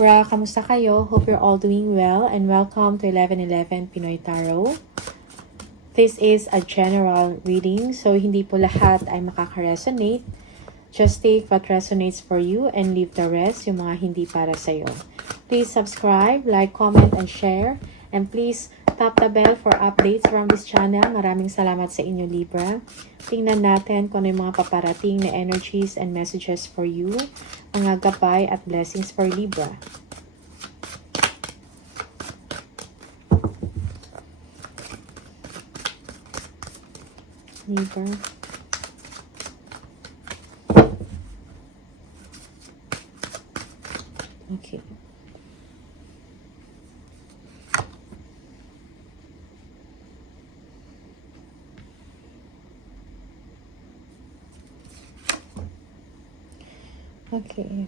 Libra, kamusta kayo? Hope you're all doing well and welcome to 1111 Pinoy Tarot. This is a general reading, so hindi po lahat ay makaka-resonate. Just take what resonates for you and leave the rest, yung mga hindi para sa'yo. Please subscribe, like, comment, and share. And please tap the bell for updates from this channel. Maraming salamat sa inyo, Libra. Tingnan natin kung ano yung mga paparating na energies and messages for you. Mga gabay at blessings for Libra. Libra. Okay. Okay.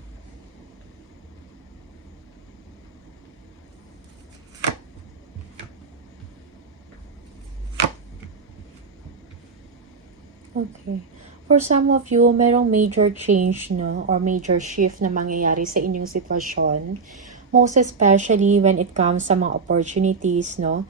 Okay. For some of you, merong major change, no? Or major shift na mangyayari sa inyong sitwasyon. Most especially when it comes sa mga opportunities, no?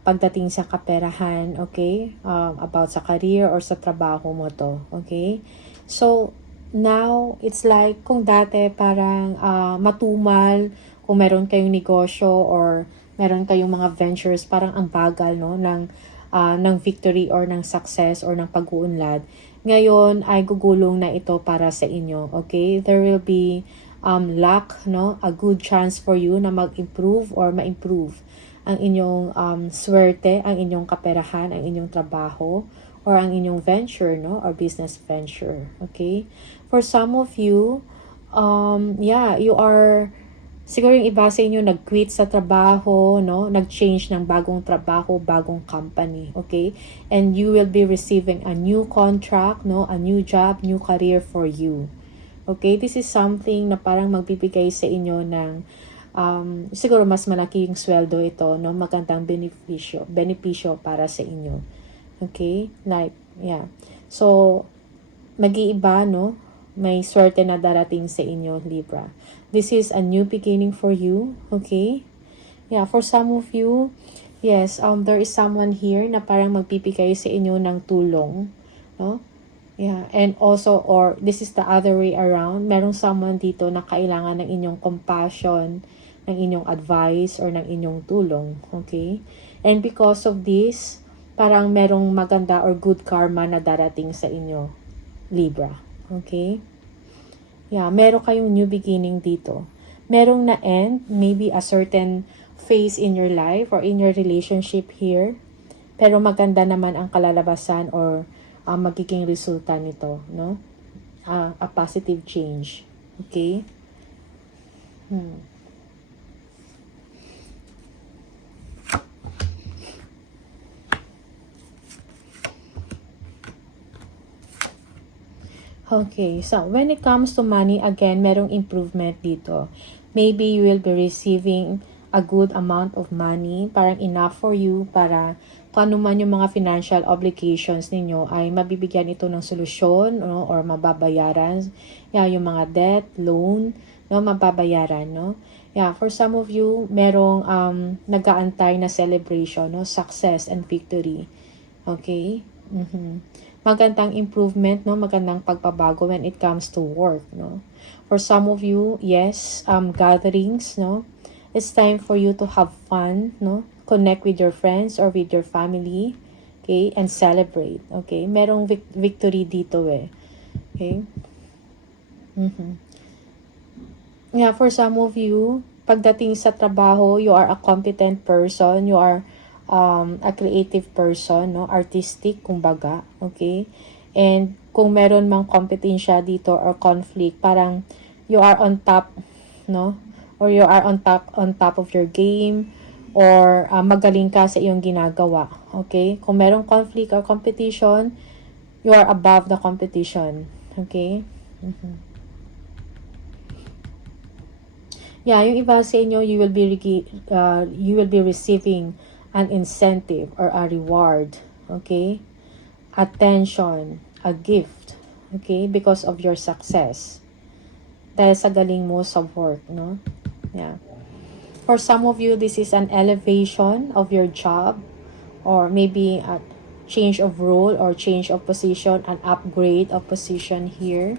Pagdating sa kaperahan, okay? About sa career or sa trabaho mo to, okay? So, now, it's like kung dati parang matumal, kung meron kayong negosyo or meron kayong mga ventures, parang ang bagal, no? Ng victory or ng success or ng pag-uunlad. Ngayon ay gugulong na ito para sa inyo, okay? There will be luck, no? A good chance for you na mag-improve or ma-improve ang inyong swerte, ang inyong kaperahan, ang inyong trabaho, or ang inyong venture, no? Or business venture, okay? For some of you, you are, siguro yung iba sa inyo nag-quit sa trabaho, no? Nag-change ng bagong trabaho, bagong company, okay? And you will be receiving a new contract, no? A new job, new career for you. Okay? This is something na parang magbibigay sa inyo ng siguro mas malaki yung sweldo ito, no? Magandang benepisyo para sa inyo. Okay? Like, yeah. So, mag-iiba, no? May swerte na darating sa inyo, Libra. This is a new beginning for you, okay? Yeah, for some of you, yes, there is someone here na parang magbibigay sa inyo ng tulong, no? Yeah, and also, or this is the other way around, merong someone dito na kailangan ng inyong compassion, ng inyong advice, or ng inyong tulong, okay? And because of this, parang merong maganda or good karma na darating sa inyo, Libra, okay? Yeah, meron kayong new beginning dito. Merong na-end, maybe a certain phase in your life or in your relationship here. Pero maganda naman ang kalalabasan or magiging resulta nito, no? A positive change. Okay? Okay, so when it comes to money, again, merong improvement dito. Maybe you will be receiving a good amount of money, parang enough for you para kung ano man yung mga financial obligations ninyo ay mabibigyan ito ng solusyon, no? Or mababayaran. Yeah, yung mga debt, loan, no? Mababayaran, no? Yeah, for some of you, merong nag-aantay na celebration, no? Success and victory. Okay? Magandang improvement, no? Magandang pagbabago when it comes to work, no? For some of you, yes, gatherings, no? It's time for you to have fun, no? Connect with your friends or with your family, okay? And celebrate, okay? Merong victory dito eh. Okay? Yeah, for some of you, pagdating sa trabaho, you are a competent person, you are a creative person, no? Artistic, kumbaga, okay? And kung meron mang kompetensya dito or conflict, parang you are on top, no? Or you are on top of your game, or magaling ka sa iyong ginagawa, okay? Kung merong conflict or competition, you are above the competition, okay? Yeah, yung iba sa inyo, you will be receiving an incentive or a reward, okay? Attention, a gift, okay? Because of your success. dahil sa galing mo sa work, no? Yeah. For some of you, this is an elevation of your job, or maybe a change of role or change of position, an upgrade of position here.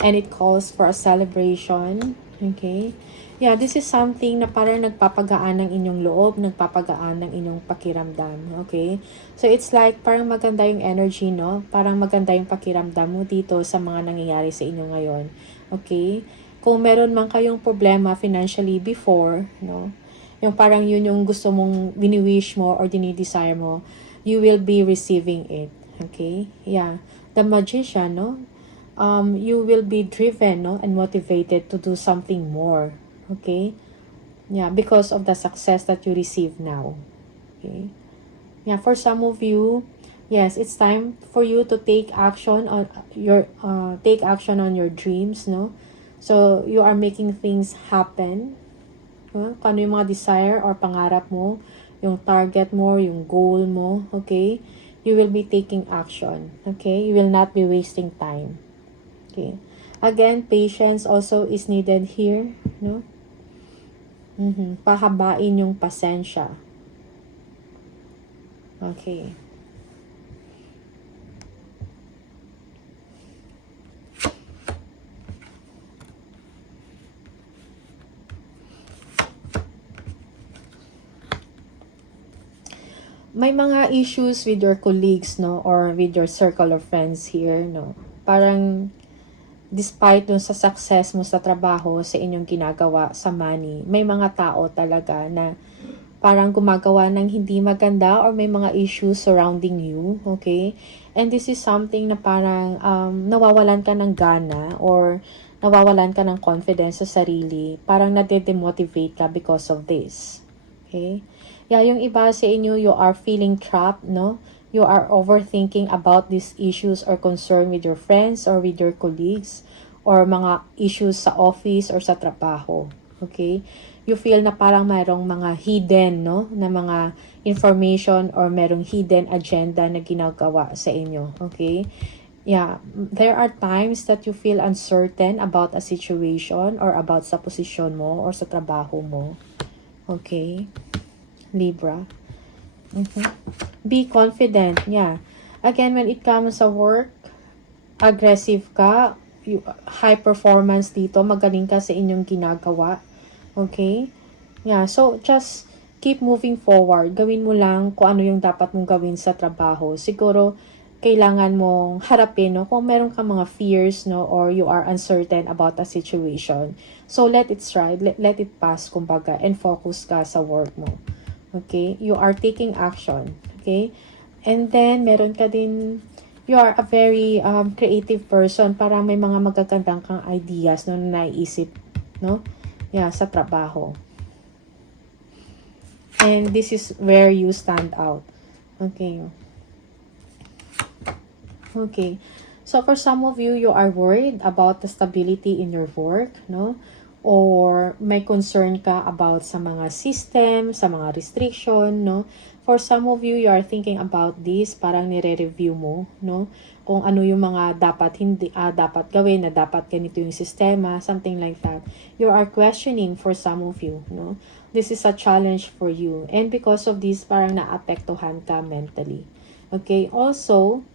And it calls for a celebration. Okay? Yeah, this is something na parang nagpapagaan ng inyong loob, nagpapagaan ng inyong pakiramdam. Okay? So, it's like parang maganda yung energy, no? Parang maganda yung pakiramdam mo dito sa mga nangyayari sa inyo ngayon. Okay? Kung meron man kayong problema financially before, no? Yung parang yun yung gusto mong wini-wish mo or dinidesire mo, you will be receiving it. Okay? Yeah. The Magician, no? You will be driven, no, and motivated to do something more. Okay? Yeah, because of the success that you receive now. Okay? Yeah, for some of you, yes, it's time for you to take action on your dreams, no? So, you are making things happen. Kung ano yung mga desire or pangarap mo, yung target mo, yung goal mo, okay? You will be taking action, okay? You will not be wasting time. Okay. Again, patience also is needed here, no? Pahabain yung pasensya. Okay. May mga issues with your colleagues, no, or with your circle of friends here, no? Parang despite dun sa success mo sa trabaho, sa inyong ginagawa sa money, may mga tao talaga na parang gumagawa ng hindi maganda or may mga issues surrounding you, okay? And this is something na parang nawawalan ka ng gana or nawawalan ka ng confidence sa sarili. Parang nade-demotivate ka because of this. Okay? Yeah, yung iba sa inyo, you are feeling trapped, no? You are overthinking about these issues or concern with your friends or with your colleagues or mga issues sa office or sa trabaho. Okay? You feel na parang mayroong mga hidden, no? Na mga information or mayroong hidden agenda na ginagawa sa inyo. Okay? Yeah, there are times that you feel uncertain about a situation or about sa posisyon mo or sa trabaho mo. Okay? Libra. Be confident. Yeah. Again, when it comes sa work, aggressive ka, high performance dito, magaling ka sa inyong ginagawa. Okay? Yeah, so just keep moving forward. Gawin mo lang kung ano yung dapat mong gawin sa trabaho. Siguro, kailangan mong harapin, no? Kung meron kang mga fears, no? Or you are uncertain about a situation. So, let it stride. Let it pass, kumbaga, and focus ka sa work mo. Okay? You are taking action. Okay? And then, meron ka din, you are a very creative person. Parang may mga magagandang kang ideas, no, na naiisip, no? Yeah, sa trabaho. And this is where you stand out. Okay. Okay. So, for some of you, you are worried about the stability in your work, no? Or may concern ka about sa mga system, sa mga restriction, no? For some of you, you are thinking about this, parang nire-review mo, no? Kung ano yung mga dapat gawin, na dapat ganito yung sistema, something like that. You are questioning for some of you, no? This is a challenge for you. And because of this, parang naapektuhan ka mentally. Okay? Also,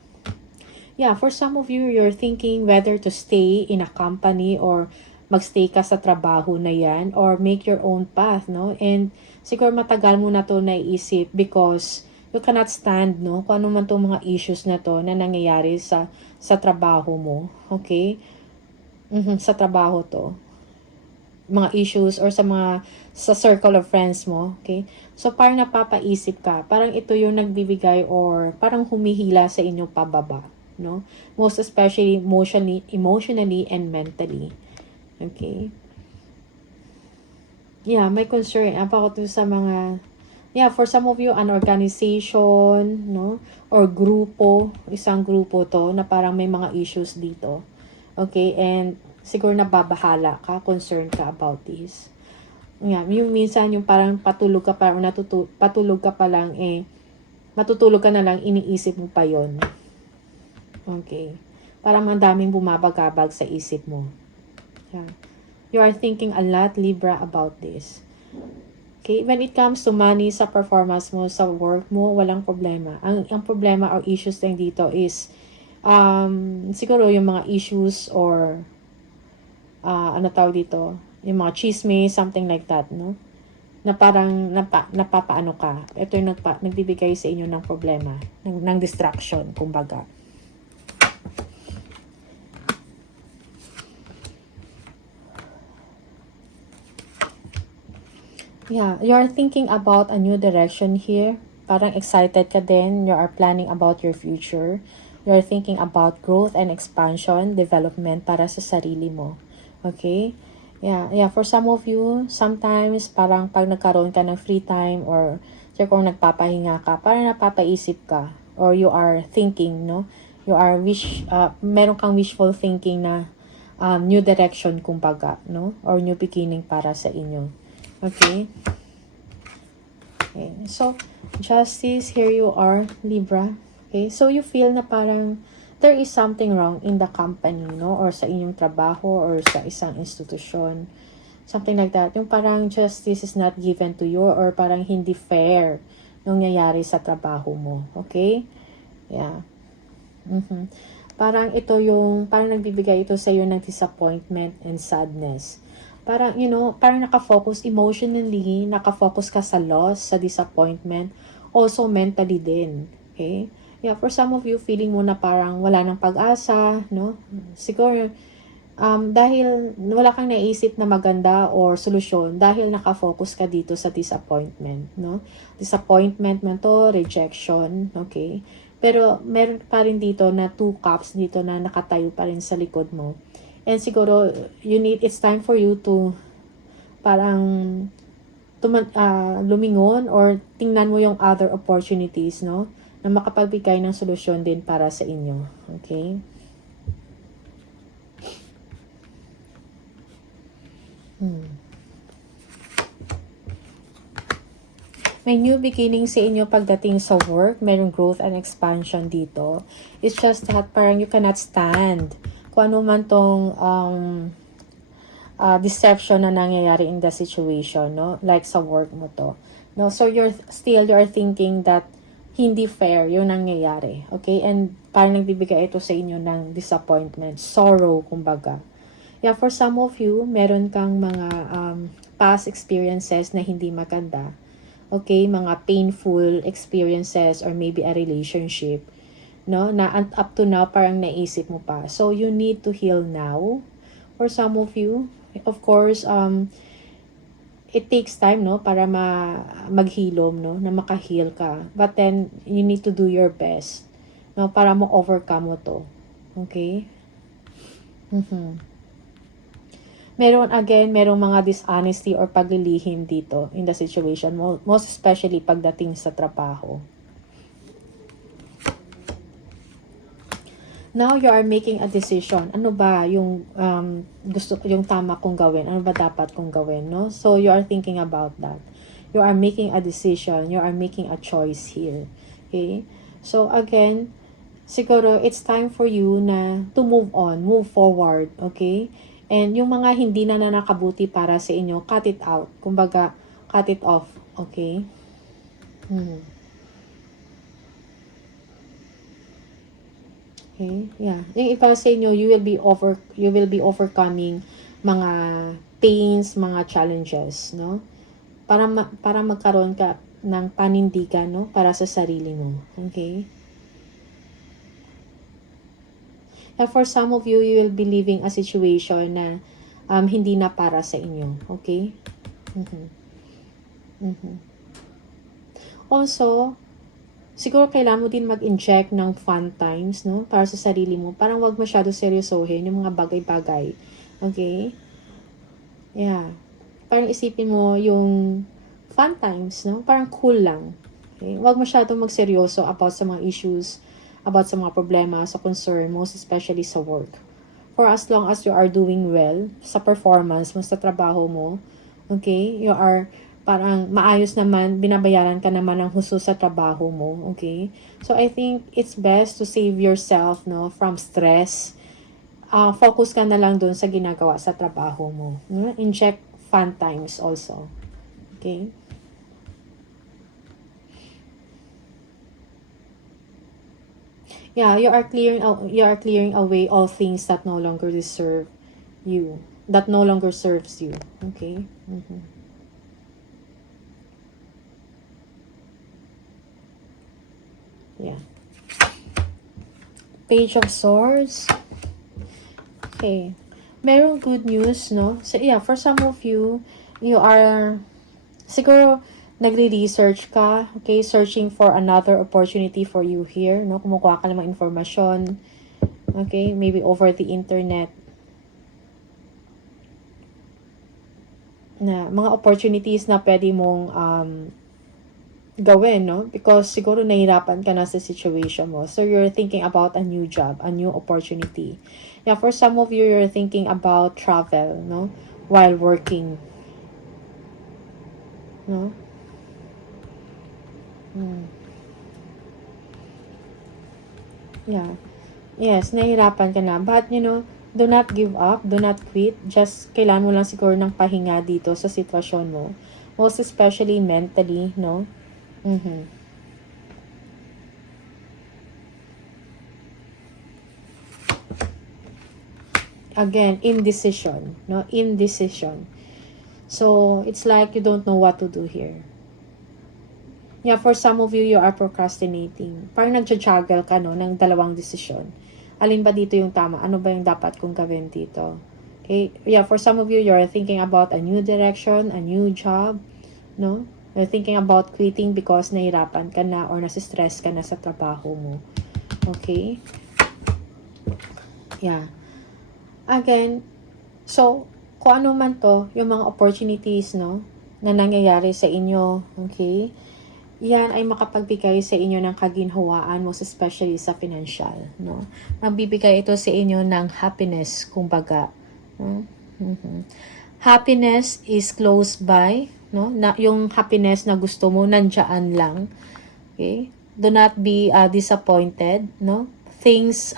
yeah, for some of you, you're thinking whether to stay in a company or magstay ka sa trabaho na yan or make your own path, no? And siguro matagal mo na to naiisip because you cannot stand, no? Kung ano man itong mga issues na to na nangyayari sa trabaho mo, okay? Sa trabaho to. Mga issues or sa circle of friends mo, okay? So, parang napapaisip ka. Parang ito yung nagbibigay or parang humihila sa inyo pababa, no? Most especially emotionally and mentally. Okay. Yeah, may concern about sa mga, yeah, for some of you, an organization, no? Or grupo, isang grupo to, na parang may mga issues dito. Okay, and siguro nababahala ka, concerned ka about this. Yeah, yung minsan, yung parang patulog ka pa, or patulog ka pa lang, matutulog ka na lang, iniisip mo pa yon. Okay. Parang ang daming bumabagabag sa isip mo. Yeah. You are thinking a lot, Libra, about this. Okay, when it comes to money sa performance mo, sa work mo, walang problema. Ang problema or issues lang dito is siguro yung mga issues or ano tawag dito, yung mga chismes, something like that, no? Na parang napapaano ka. Ito yung nagbibigay sa inyo ng problema, ng distraction, kumbaga. Yeah, you are thinking about a new direction here. Parang excited ka din. You are planning about your future. You are thinking about growth and expansion, development para sa sarili mo. Okay? Yeah, for some of you, sometimes parang pag nagkaroon ka ng free time or kung nagpapahinga ka, parang napapaisip ka or you are thinking, no? You are meron kang wishful thinking na new direction kumbaga, no? Or new beginning para sa inyo. Okay. Okay. So, Justice, here you are, Libra. Okay. So, you feel na parang there is something wrong in the company, no? Or sa inyong trabaho or sa isang institusyon. Something like that. Yung parang justice is not given to you or parang hindi fair nung nangyayari sa trabaho mo. Okay? Yeah. Parang ito yung, parang nagbibigay ito sa iyo ng disappointment and sadness. Parang, parang nakafocus emotionally, nakafocus ka sa loss, sa disappointment, also mentally din. Okay? Yeah, for some of you, feeling mo na parang wala ng pag-asa, no? Siguro, dahil wala kang naisip na maganda or solusyon, dahil nakafocus ka dito sa disappointment, no? Disappointment man to, rejection, okay? Pero, meron pa rin dito na 2 cups dito na nakatayo pa rin sa likod mo. And siguro, it's time for you to parang lumingon or tingnan mo yung other opportunities, no? Na makapagbigay ng solusyon din para sa inyo. Okay? May new beginning sa inyo pagdating sa work. Mayroong growth and expansion dito. It's just that parang you cannot stand kung ano man tong deception na nangyayari in the situation, no? Like sa work mo to. No? So you're thinking that hindi fair yung nangyayari. Okay? And parang nagbibigay ito sa inyo ng disappointment, sorrow, kumbaga. Yeah, for some of you, meron kang mga past experiences na hindi maganda. Okay? Mga painful experiences or maybe a relationship, no? Na up to now parang naisip mo pa. So you need to heal now. For some of you, of course, it takes time, no, para maghilom, no, na maka-heal ka. But then you need to do your best, no, para mo overcome mo to. Okay? Merong mga dishonesty or paglilihim dito in the situation, most especially pagdating sa trabaho. Now you are making a decision. Ano ba yung yung tama kong gawin? Ano ba dapat kong gawin, no? So you are thinking about that. You are making a decision. You are making a choice here. Okay? So again, siguro it's time for you na to move on, move forward, okay? And yung mga hindi na nakabuti para sa inyo, cut it out. Kumbaga, cut it off, okay? Okay, yeah. Yung iba sa inyo, you will be overcoming mga pains, mga challenges, no? Para magkaroon ka ng panindigan, no? Para sa sarili mo. Okay? And for some of you, you will be living a situation na hindi na para sa inyo. Okay? Also, siguro kailangan mo din mag-inject ng fun times, no? Para sa sarili mo. Parang wag masyado seryosohin yung mga bagay-bagay. Okay? Yeah. Parang isipin mo yung fun times, no? Parang cool lang. Okay? Wag masyado magseryoso about sa mga issues, about sa mga problema, sa concern, most especially sa work. For as long as you are doing well sa performance mo, sa trabaho mo, okay? You are parang maayos naman, binabayaran ka naman ng husto sa trabaho mo, okay? So, I think it's best to save yourself, no, from stress, focus ka na lang dun sa ginagawa sa trabaho mo. Inject fun times also. Okay? Yeah, you are clearing away all things that no longer deserve you, that no longer serves you. Okay? Yeah. Page of Swords. Okay. Merong good news, no? So, yeah, for some of you, you are, siguro, nagre-research ka, okay? Searching for another opportunity for you here, no? Kumukuha ka ng mga informasyon, okay? Maybe over the internet. Na, mga opportunities na pwede mong, gawin, no? Because siguro nahirapan ka na sa situation mo. So, you're thinking about a new job, a new opportunity. Yeah, for some of you, you're thinking about travel, no? While working. No? Yeah. Yes, nahirapan ka na. But, do not give up. Do not quit. Just, kailangan mo lang siguro ng pahinga dito sa sitwasyon mo. Most especially mentally, no? Again, indecision, no? Indecision. So, it's like you don't know what to do here. Yeah, for some of you, you are procrastinating. Parang nagja-juggle ka, no, ng dalawang desisyon. Alin ba dito yung tama? Ano ba yung dapat kong gawin dito? Okay? Yeah, for some of you, you're thinking about a new direction, a new job, no? You're thinking about quitting because nahirapan ka na or nasistress ka na sa trabaho mo. Okay? Yeah. Again, so, kung ano man to, yung mga opportunities, no, na nangyayari sa inyo, okay, yan ay makapagbigay sa inyo ng kaginhawaan, most especially sa financial, no. Magbibigay ito sa inyo ng happiness, kumbaga, no? Happiness is close by, no, na yung happiness na gusto mo nandiyan lang. Okay? Do not be disappointed, no. Things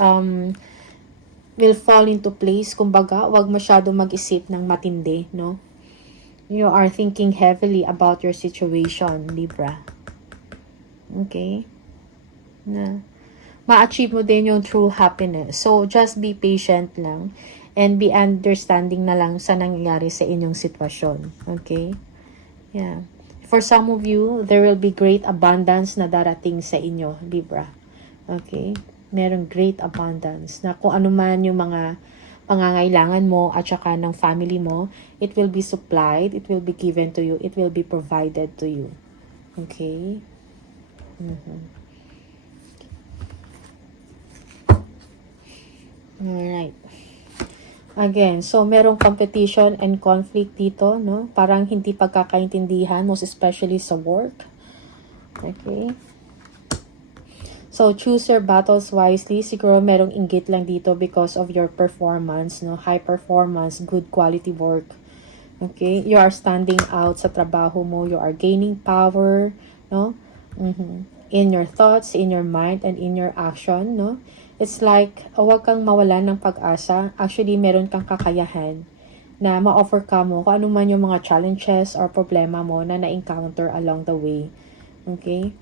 will fall into place, kumbaga, wag masyado mag-isip ng matindi, no. You are thinking heavily about your situation, Libra. Okay? Na ma-achieve mo din yung true happiness. So, just be patient lang and be understanding na lang sa nangyayari sa inyong sitwasyon. Okay? Yeah. For some of you, there will be great abundance na darating sa inyo, Libra. Okay? Merong great abundance na kung ano man yung mga pangangailangan mo at saka ng family mo, it will be supplied, it will be given to you, it will be provided to you. Okay? Alright. Again, so merong competition and conflict dito, no? Parang hindi pagkakaintindihan, most especially sa work. Okay? So, choose your battles wisely. Siguro merong inggit lang dito because of your performance, no? High performance, good quality work. Okay? You are standing out sa trabaho mo. You are gaining power, no? In your thoughts, in your mind, and in your action, no? It's like, huwag kang mawalan ng pag-asa. Actually, meron kang kakayahan na ma-overcome mo kung ano man yung mga challenges or problema mo na na-encounter along the way. Okay?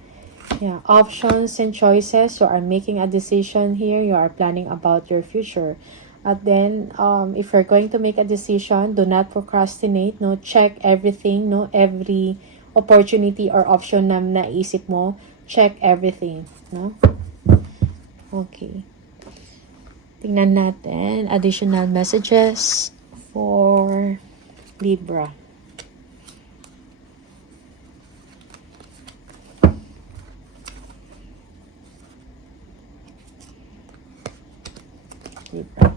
Yeah, options and choices. You are making a decision here. You are planning about your future. At then, if you're going to make a decision, do not procrastinate. No, check everything. No, every opportunity or option na naisip mo. Check everything. No. Okay. Tingnan natin additional messages for Libra. Libra.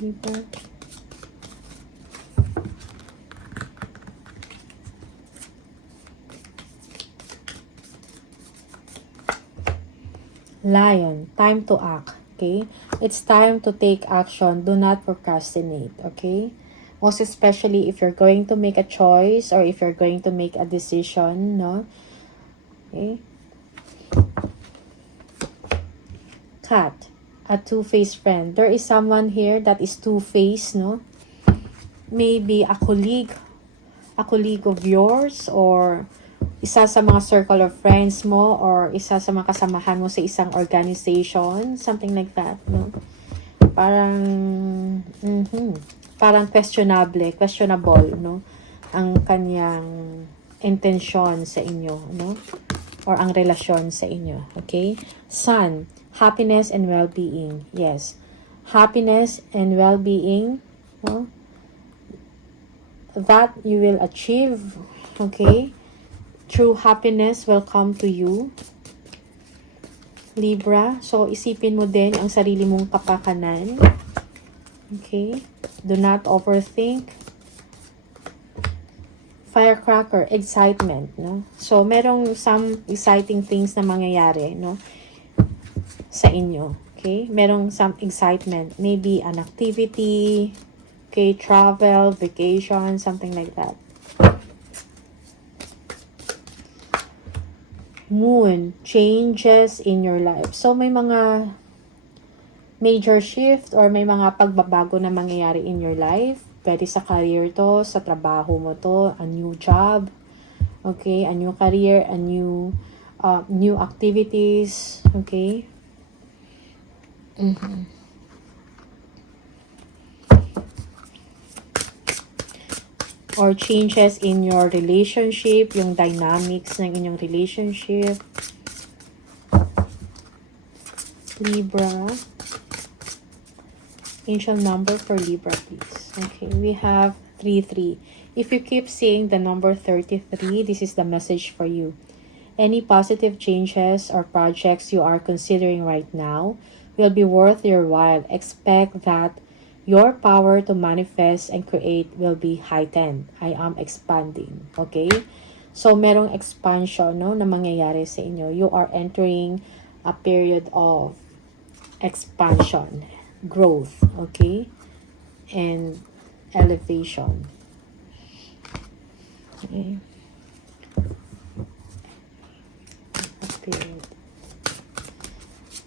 Libra. Lion, time to act. Okay? It's time to take action. Do not procrastinate. Okay? Most especially if you're going to make a choice or if you're going to make a decision, no? Okay. Cat, a two-faced friend. There is someone here that is two-faced, no? Maybe a colleague of yours, or isa sa mga circle of friends mo, or isa sa mga kasamahan mo sa isang organization, something like that, no? Parang questionable, no? Ang kanyang intensyon sa inyo, no? Or ang relasyon sa inyo, okay? Sun, happiness and well-being. Yes. Happiness and well-being, no? That you will achieve, okay? True happiness will come to you, Libra. So, isipin mo din ang sarili mong kapakanan. Okay? Do not overthink. Firecracker, excitement, no? So, merong some exciting things na mangyayari, no? Sa inyo, okay? Merong some excitement. Maybe an activity, okay? Travel, vacation, something like that. Moon, changes in your life. So, may mga major shift or may mga pagbabago na mangyayari in your life. Pwede sa career to, sa trabaho mo to, a new job, okay, a new career, a new activities, okay. Or changes in your relationship, yung dynamics ng inyong relationship. Libra. Angel number for Libra, please. Okay, we have 33. If you keep seeing the number 33, this is the message for you. Any positive changes or projects you are considering right now will be worth your while. Expect that your power to manifest and create will be heightened. I am expanding. Okay? So, merong expansion, no, na mangyayari sa inyo. You are entering a period of expansion, growth, okay? And elevation. Okay. Period.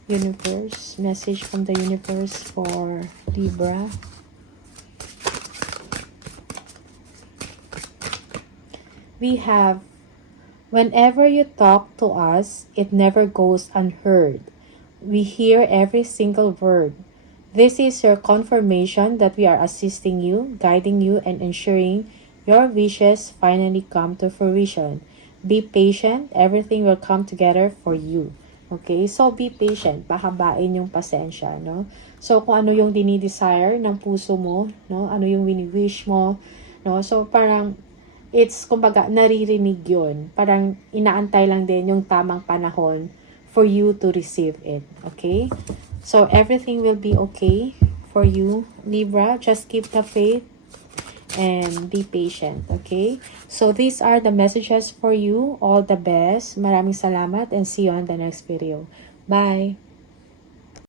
Universe, message from the universe for Libra. We have, whenever you talk to us, it never goes unheard. We hear every single word. This is your confirmation that we are assisting you, guiding you, and ensuring your wishes finally come to fruition. Be patient. Everything will come together for you. Okay? So, be patient. Pahabain yung pasensya, no? So, kung ano yung dinidesire ng puso mo, no? Ano yung wini-wish mo, no? So, parang, it's, kumbaga, naririnig yun. Parang, inaantay lang din yung tamang panahon for you to receive it. Okay? So, everything will be okay for you, Libra. Just keep the faith and be patient, okay? So, these are the messages for you. All the best. Maraming salamat and see you on the next video. Bye!